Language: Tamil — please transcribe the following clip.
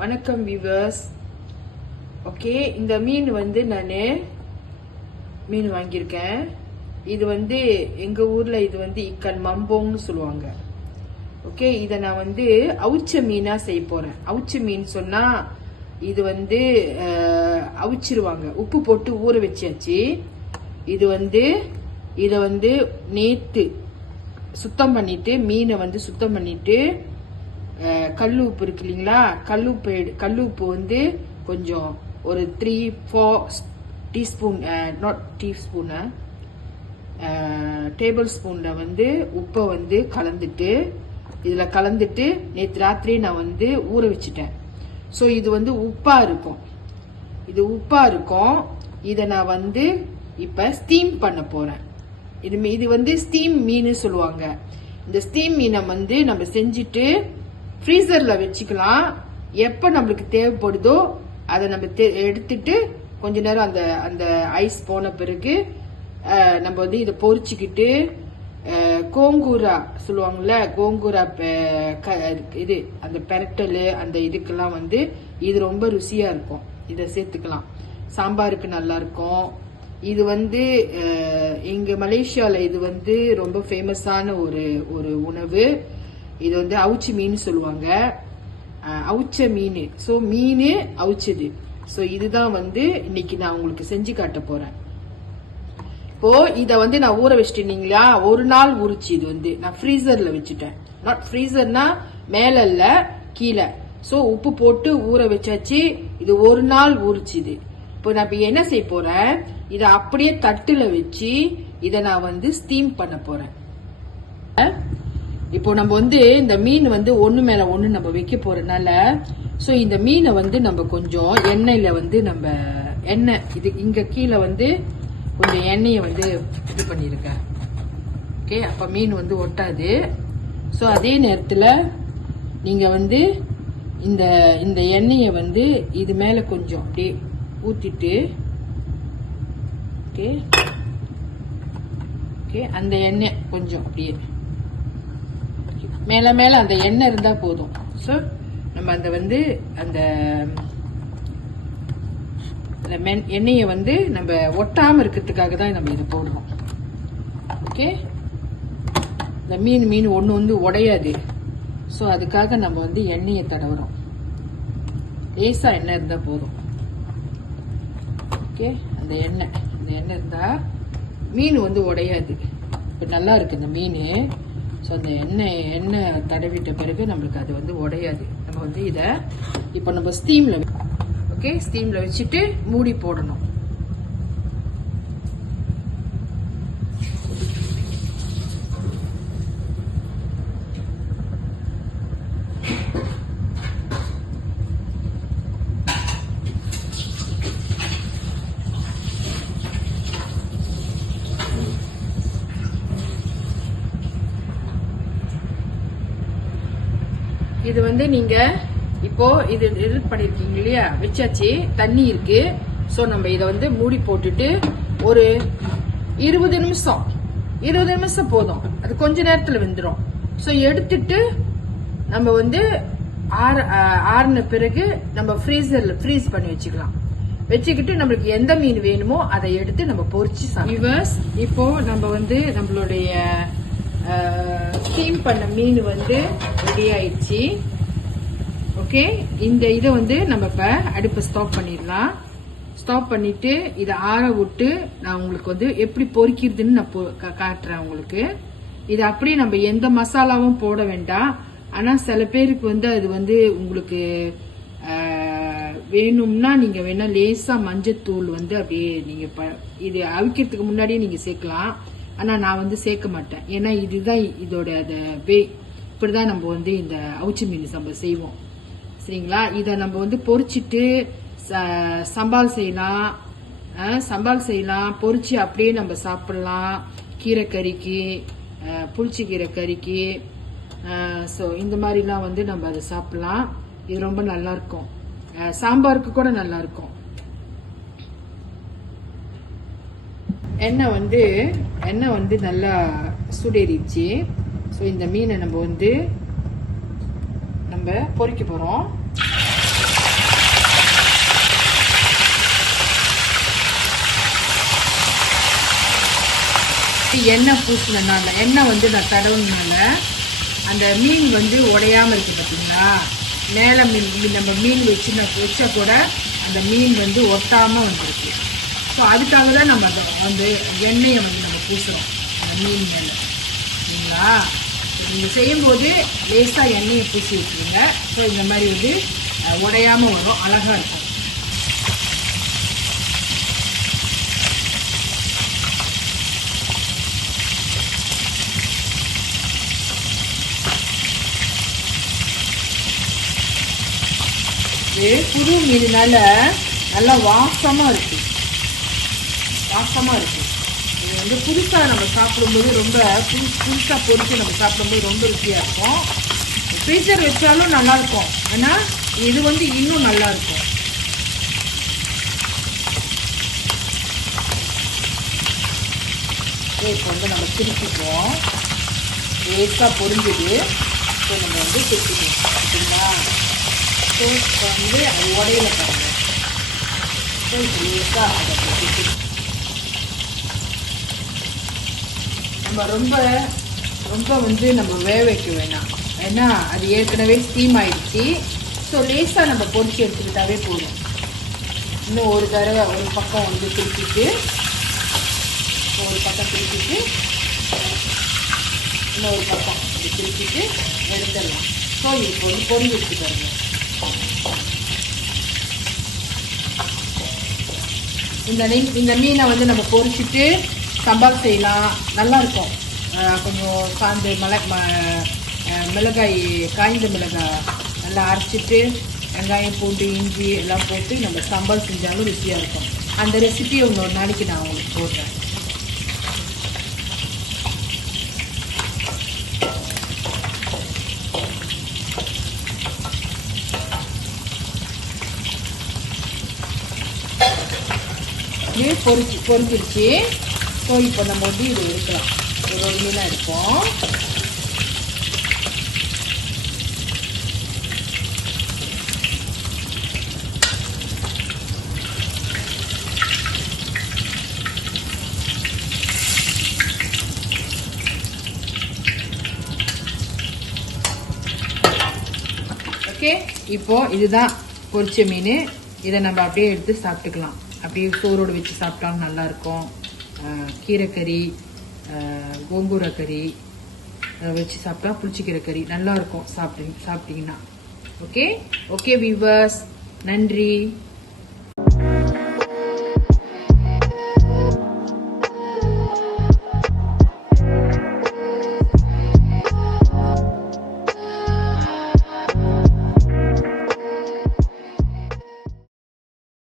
வணக்கம் வியூவர்ஸ். ஓகே, இந்த மீன் வந்து நான் மீன் வாங்கியிருக்கேன். இது வந்து எங்க ஊர்ல இது வந்து இக்கன் மம்போங்னு சொல்லுவாங்க. ஓகே, இதை நான் வந்து அவிச்ச மீனா செய்ய போறேன். அவிச்ச மீன் சொன்னா இது வந்து அவிச்சிருவாங்க, உப்பு போட்டு ஊற வச்சாச்சு. இது வந்து இதை வந்து நேத்து சுத்தம் பண்ணிட்டு மீனை வந்து சுத்தம் பண்ணிட்டு கல் உப்பு இருக்கு இல்லைங்களா, கல் உப்பு வந்து கொஞ்சம் ஒரு 3-4 டீஸ்பூன், நாட் டீஸ்பூன், டேபிள் ஸ்பூன்ல வந்து உப்பை வந்து கலந்துட்டு இதுல கலந்துட்டு நேற்று ராத்திரி நான் வந்து ஊற வச்சுட்டேன். ஸோ இது வந்து உப்பா இருக்கும், இதை நான் வந்து இப்ப ஸ்டீம் பண்ண போறேன். இது வந்து ஸ்டீம் மீன் சொல்லுவாங்க. இந்த ஸ்டீம் மீனை வந்து நம்ம செஞ்சுட்டு ஃப்ரீசர்ல வச்சுக்கலாம். எப்ப நம்மளுக்கு தேவைப்படுதோ அதை நம்ம எடுத்துட்டு கொஞ்ச நேரம் அந்த அந்த ஐஸ் போன பிறகு நம்ம வந்து இதை பொரிச்சுக்கிட்டு கோங்கூரா சொல்லுவாங்கல்ல, கோங்கூரா இது அந்த பெரட்டல் அந்த இதுக்கெல்லாம் வந்து இது ரொம்ப ருசியா இருக்கும். இதை சேர்த்துக்கலாம், சாம்பாருக்கு நல்லா இருக்கும். இது வந்து எங்க மலேசியால இது வந்து ரொம்ப ஃபேமஸான ஒரு உணவு. இது வந்து அவிச்ச மீன் சொல்லுவாங்க, அவிச்ச மீன். ஸோ மீன் அவிச்சது. ஸோ இதுதான் வந்து இன்னைக்கு நான் உங்களுக்கு செஞ்சு காட்ட போறேன். இப்போ இதை வந்து நான் ஊற வச்சிட்டீங்களா, ஒரு நாள் ஊறிச்சு. இது வந்து நான் ஃப்ரீசர்ல வச்சுட்டேன். நாட் ஃப்ரீசர்னா மேல இல்ல, கீழே. ஸோ உப்பு போட்டு ஊற வச்சாச்சு. இது ஒரு நாள் ஊறிச்சுது. இப்போ நான் என்ன செய்ய போறேன், இதை அப்படியே தட்டுல வச்சு இதை நான் வந்து ஸ்டீம் பண்ண போறேன். இப்போ நம்ம வந்து இந்த மீன் வந்து ஒண்ணு மேல ஒண்ணு நம்ம வைக்க போறதுனால, சோ இந்த மீனை வந்து நம்ம கொஞ்சம் எண்ணெயில வந்து நம்ம எண்ணெய் இது இங்க கீழே வந்து கொஞ்சம் எண்ணெயை வந்து இது பண்ணிருக்கேன். ஓகே, அப்ப மீன் வந்து ஒட்டாது. சோ அதே நேரத்துல நீங்க வந்து இந்த இந்த எண்ணெயை வந்து இது மேல கொஞ்சம் அப்படியே ஊத்திட்டு, ஓகே ஓகே, அந்த எண்ணெய் கொஞ்சம் அப்படியே மேல மேல அந்த எண்ணெய் இருந்தா போதும். சோ நம்ம அந்த வந்து அந்த எண்ணெயை வந்து நம்ம ஒட்டாம இருக்கிறதுக்காக தான் நம்ம இது போடுறோம். ஓகே, இந்த மீன் ஒண்ணு வந்து உடையாது. சோ அதுக்காக நம்ம வந்து எண்ணெயை தடவுறோம். லேசா எண்ணெய் இருந்தா போதும். ஓகே, அந்த எண்ணெய் இருந்தா மீன் வந்து உடையாது. இப்ப நல்லா இருக்கு இந்த மீன். ஸோ அந்த எண்ணெய் தடவிட்ட பிறகு நம்மளுக்கு அது வந்து உடையாது. நம்ம வந்து இதை இப்போ நம்ம ஸ்டீம்ல, ஓகே, ஸ்டீம்ல வச்சுட்டு மூடி போடணும். இது வந்து நீங்க இப்போ இது பண்ணிருக்கீங்க இல்லையா, வச்சாச்சு, தண்ணி இருக்கு. சோ நம்ம இதை வந்து மூடி போட்டுட்டு ஒரு 20 நிமிஷம் போதும். அது கொஞ்ச நேரத்துல வெந்துடும். சோ எடுத்துட்டு நம்ம வந்து ஆறுன பிறகு நம்ம ஃப்ரீசர்ல ஃப்ரீஸ் பண்ணி வச்சுக்கிட்டு நம்மளுக்கு எந்த மீன் வேணுமோ அதை எடுத்து நம்ம பொரிச்சு சாப்பிடுவோம். இப்போ நம்ம வந்து நம்மளுடைய ஸ்டீம் பண்ண மீன் வந்து ரெடி ஆயிடுச்சு. ஓகே, இந்த இதை வந்து நம்ம இப்ப அடுப்பை ஸ்டாப் பண்ணிடலாம். ஸ்டாப் பண்ணிட்டு இதை ஆற விட்டு நான் உங்களுக்கு வந்து எப்படி பொரிக்கிறதுன்னு நான் காட்டுறேன் உங்களுக்கு. இது அப்படியே நம்ம எந்த மசாலாவும் போட வேண்டாம். ஆனா சில பேருக்கு வந்து அது வந்து உங்களுக்கு வேணும்னா நீங்க வேணா லேசா மஞ்சத்தூள் வந்து அப்படியே நீங்க இது அவிக்கிறதுக்கு முன்னாடியே நீங்க சேர்க்கலாம். ஆனா நான் வந்து சேர்க்க மாட்டேன். ஏன்னா இதுதான் இதோட இப்படிதான் நம்ம வந்து இந்த அவிச்ச மீன் நம்ம செய்வோம். சரிங்களா, இதை நம்ம வந்து பொரிச்சிட்டு சம்பால் செய்யலாம், பொரிச்சு அப்படியே நம்ம சாப்பிடலாம். கீரை கறிக்கு, புளிச்சி கீரை கறிக்கு, ஸோ இந்த மாதிரிலாம் வந்து நம்ம அதை சாப்பிடலாம். இது ரொம்ப நல்லா இருக்கும். சாம்பாருக்கு கூட நல்லா இருக்கும். எண்ணெய் வந்து நல்லா சுடேறிச்சு. ஸோ இந்த மீனை நம்ம பொரிக்க போறோம். எண்ணெய் பூசினால எண்ணெய் வந்து நான் தடவுனால அந்த மீன் வந்து உடையாம இருக்கு பார்த்தீங்களா. மேலே நம்ம மீன் வச்சா கூட அந்த மீன் வந்து ஒட்டாம வந்துருக்கு. ஸோ அதுக்காக தான் நம்ம அந்த எண்ணெயை வந்து நம்ம பூசுகிறோம் அந்த மீன் மேலே, சரிங்களா. நீங்கள் செய்யும்போது லேசாக எண்ணெயை பூசி வச்சுருங்க. ஸோ இந்த மாதிரி வந்து உடையாமல் வரும், அழகாக இருக்கும். இது புது மீனால நல்லா வாசமாக இருக்கு, வாசமாக இருக்கு. இது வந்து புதுசாக நம்ம சாப்பிடும்போது ரொம்ப புதுசாக பொரிச்சு நம்ம சாப்பிடும்போது ரொம்ப ருசியாக இருக்கும். ஃப்ரீசர் வச்சாலும் நல்லா இருக்கும், ஆனால் இது வந்து இன்னும் நல்லா இருக்கும். இப்போ வந்து நம்ம திருப்பிக்குவோம். லேசாக பொரிஞ்சுது. ஸோ நம்ம வந்து திருப்பிக்குவோம், சரிங்களா. ஸோ இப்போ வந்து அது உடையில பாருங்க. ஸோ இப்போ லேசாக அதை நம்ம ரொம்ப வந்து நம்ம வேக வைக்க வேணாம், ஏன்னா அது ஏற்கனவே ஸ்டீம் ஆயிடுச்சு. ஸோ லேசாக நம்ம பொரிச்சு எடுத்துக்கிட்டாவே போதும். இன்னும் ஒரு தடவை ஒரு பக்கம் வந்து திருப்பிட்டு ஒரு பக்கம் திருப்பிட்டு இன்னொரு பக்கம் அது திருப்பிட்டு எடுத்துடலாம். ஸோ இப்போ வந்து பொரிஞ்சு எடுத்துக்காருங்க. இந்த மீனை வந்து நம்ம பொரிச்சிட்டு சம்பால் செய்யலாம், நல்லாயிருக்கும். கொஞ்சம் சாந்து மிளகாய், காய்ந்த மிளகாய் நல்லா அரைச்சிட்டு வெங்காயம் பூண்டு இஞ்சி எல்லாம் போட்டு நம்ம சம்பால் செஞ்சாலும் ருசியாக இருக்கும். அந்த ரெசிபியை இன்னொரு நாளைக்கு நான் உங்களுக்கு போடுறேன். இது பொரிச்சிருச்சு. ஸோ இப்போ நம்ம வந்து இது எடுக்கலாம். ஒரு மீனாக எடுப்போம். ஓகே, இப்போ இதுதான் பொரிச்ச மீன். இதை நம்ம அப்படியே எடுத்து சாப்பிட்டுக்கலாம். அப்படியே சோறோடு வச்சு சாப்பிட்டாலும் நல்லாயிருக்கும். கீரைக்கறி, கோங்கூரை கறி வச்சு சாப்பிட்டா, புளிச்சக்கீரை கறி நல்லாயிருக்கும் சாப்பிட்டீங்கன்னா. ஓகே வியூவர்ஸ், நன்றி.